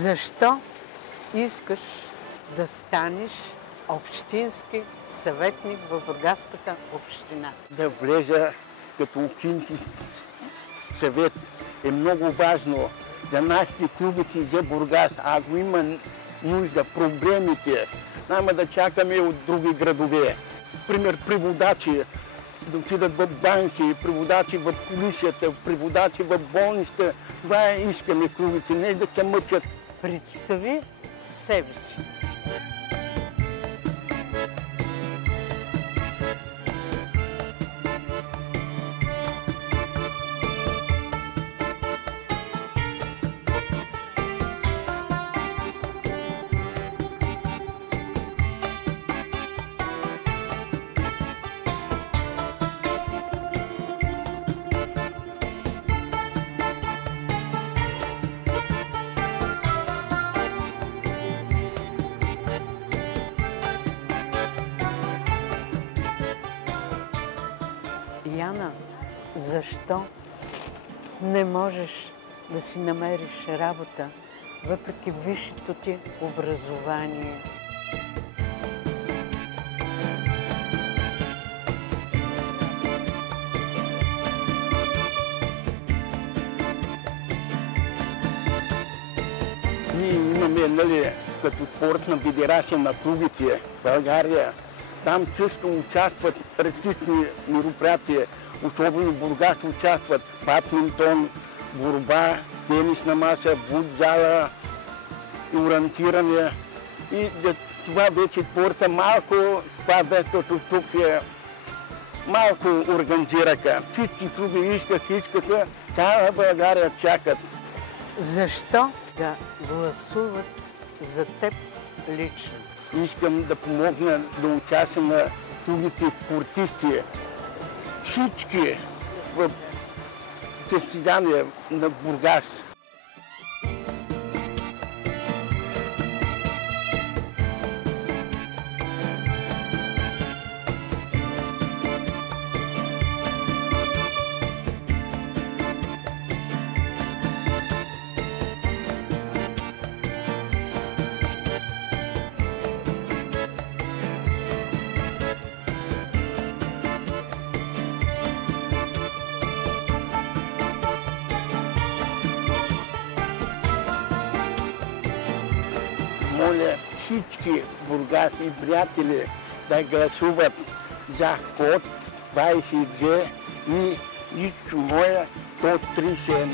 Защо искаш да станеш общински съветник в Бургаската община? Да влеза като общински съвет е много важно за нашите клубици за Бургас. Ако има нужда, проблемите, няма да чакаме от други градове. Пример, преводачи да отидат в банки, преводачи в полицията, преводачи в болницата. Това искаме клубици, не да се мъчат. Представи себе си. Яна, защо не можеш да си намериш работа, въпреки висшето ти образование? Ние имаме, като спортна федерация на клубите в България. Там често участват различни мероприятия, особено в Бургас участват бадминтон, борба, тенисна маса, футзала и ориентиране. И това вече спорта малко пада, като тук малко организираха. Всички клуби искаха, цяла България чакат. Защо да гласуват за теб лично? Искам да помогна да участвам на другите спортисти. Всички в състезания на Бургас. Моля всички бургаски приятели да гласуват за код 22 и лично моя код 31.